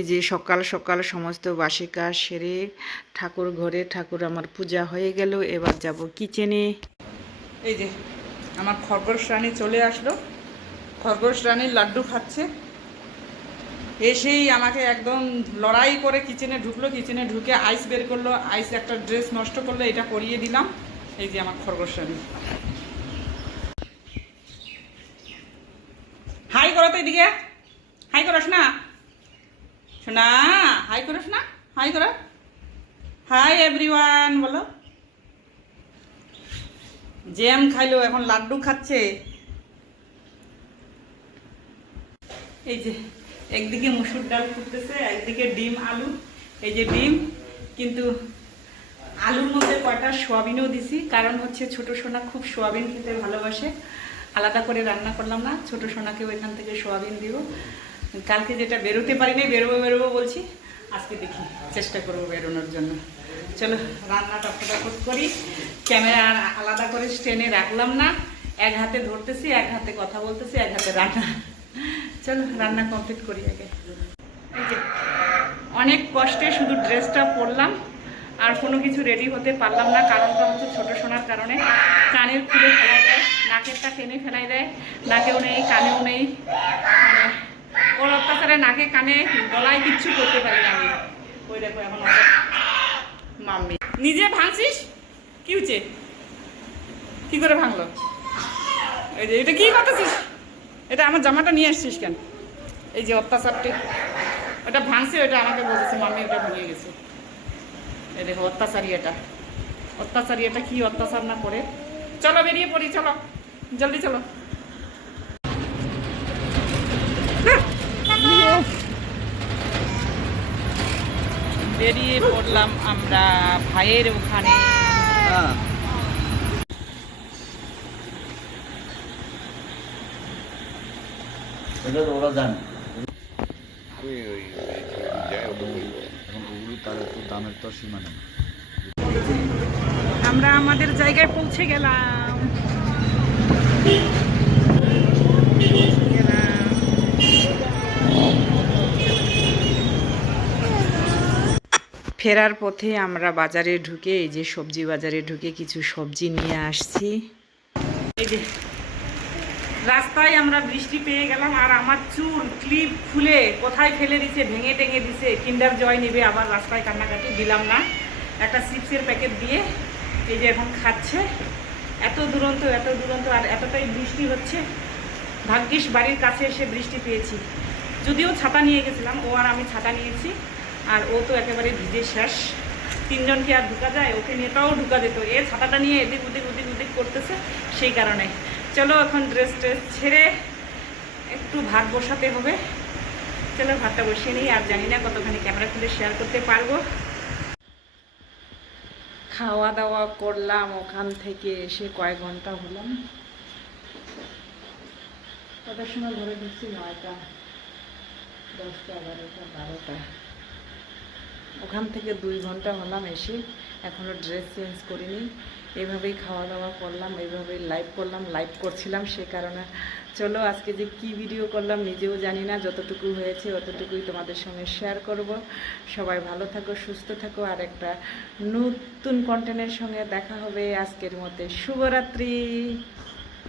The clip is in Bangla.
এই যে সকাল সকাল সমস্ত বাসি কাজ সেরে ঠাকুর ঘরে ঠাকুর আমার পূজা হয়ে গেল। এবার যাব কিচেনে। এই যে আমার খরগোশ রানী চলে আসলো, খরগোশ রানীর লাড্ডু খাচ্ছে। এসেই আমাকে একদম লড়াই করে কিচেনে ঢুকলো, কিচেনে ঢুকে আইস বের করলো, আইস একটা ড্রেস নষ্ট করলো, এটা পরিয়ে দিলাম। এই যে আমার খরগোশ রানী। হাই করো তো এদিকে, হাই করস না শোনা, হাই করস না, হাই করো, হাই এভরিওয়ান বলো। জ্যাম খাইলো, এখন লাড্ডু খাচ্ছে। এই যে একদিকে মুসুর ডাল ফুটতেছে, একদিকে ডিম আলু। এই যে ডিম, কিন্তু আলুর মধ্যে কয়টা সোয়াবিনও দিছি, কারণ হচ্ছে ছোট সোনা খুব সোয়াবিন খেতে ভালোবাসে। আলাদা করে রান্না করলাম না, ছোট সোনাকেও এখান থেকে সোয়াবিন দিব। কালকে যেটা বেরোতে পারিনি, বেরোবো বলছি, আজকে দেখি চেষ্টা করবো বেরোনোর জন্য। চলো রান্নাটা ফটাফট করি। ক্যামেরা আলাদা করে স্ট্যান্ডে রাখলাম না, এক হাতে ধরতেছি, এক হাতে কথা বলতেছি, এক হাতে রান্না। চলো রান্না কমপ্লিট করি আগে। এই যে অনেক কষ্টে শুধু ড্রেসটা পরলাম, আর কোনো কিছু রেডি হতে পারলাম না। কারণটা হচ্ছে ছোটো সোনার কারণে কানের খুলে ফেলাই দেয়, নাকেরটা টেনে ফেলাই দেয়, নাকেও নেই কানেও নেই, মানে ওর অত্যাচারে নাকে কানে গলায় কিচ্ছু করতে পারি না আমি। ওই দেখো এখন মাম্মি নিজে ভাঙছিস, কি হচ্ছে, কি করে ভাঙলো? এই যে এটা কি করতেছিস, এটা আমার জামাটা নিয়ে আসছিস কেন? এই যে অত্যাচারটি, ওটা ভাঙছে, ওটা আমাকে বলতেছে মাম্মি ওটা ভেঙে গেছে। এই দেখো অত্যাচারী এটা, অত্যাচারী এটা কি অত্যাচার না করে। চলো বেরিয়ে পড়ি, চলো জলদি চলো। বেরিয়ে পড়লাম আমরা ভাইয়ের ওখানে। এটা তো ওরা জানে, আমি ওই যাই ওটা বলবো। এখন ওগুলো তার একটু দামের তো সীমা নেই। আমরা আমাদের জায়গায় পৌঁছে গেলাম। ফেরার পথে আমরা বাজারে ঢুকে, এই যে সবজি বাজারে ঢুকে কিছু সবজি নিয়ে আসছি। এই যে রাস্তায় আমরা বৃষ্টি পেয়ে গেলাম, আর আমার চুল ক্লিপ খুলে কোথায় ফেলে দিছে, ভেঙে টেঙে দিছে। কিন্ডার জয় নেবে আবার, রাস্তায় কান্নাকাটি, দিলাম না। একটা চিপসের প্যাকেট দিয়ে এই যে এখন খাচ্ছে। এত দুরন্ত আর এতটাই বৃষ্টি হচ্ছে। ভাগ্যিস বাড়ির কাছে এসে বৃষ্টি পেয়েছি, যদিও ছাতা নিয়ে গেছিলাম, ও আর আমি ছাতা নিয়েছি, আর ও তো একেবারে ভিজে শেষ। তিনজনকে আর ঢুকা যায়, ওকে নিয়েটাও ঢুকা যেত, এ ছাতাটা নিয়ে এদিক ওদিক করতেছে, সেই কারণে। চলো এখন ড্রেস ছেড়ে একটু ভাত বসাতে হবে। চলো ভাতটা বসিয়ে নিই, আর জানি না কতখানি ক্যামেরা খুলে শেয়ার করতে পারবো। খাওয়া দাওয়া করলাম, ওখান থেকে এসে কয়েক ঘন্টা হলাম। কটার সময় ঘরে ঢুকছি? 9টা, 10টা, 11টা, 12টা। ওখান থেকে 2 ঘন্টা হলাম এসে, এখনও ড্রেস চেঞ্জ করিনি। এইভাবেই খাওয়া দাওয়া করলাম, এইভাবেই লাইভ করলাম, লাইভ করছিলাম, সে কারণে। চলো আজকে যে কি ভিডিও করলাম নিজেও জানি না, যতটুকু হয়েছে অতটুকুই তোমাদের সঙ্গে শেয়ার করব। সবাই ভালো থাকো, সুস্থ থাকো, আর একটা নতুন কন্টেন্টের সঙ্গে দেখা হবে। আজকের মধ্যে শুভরাত্রি।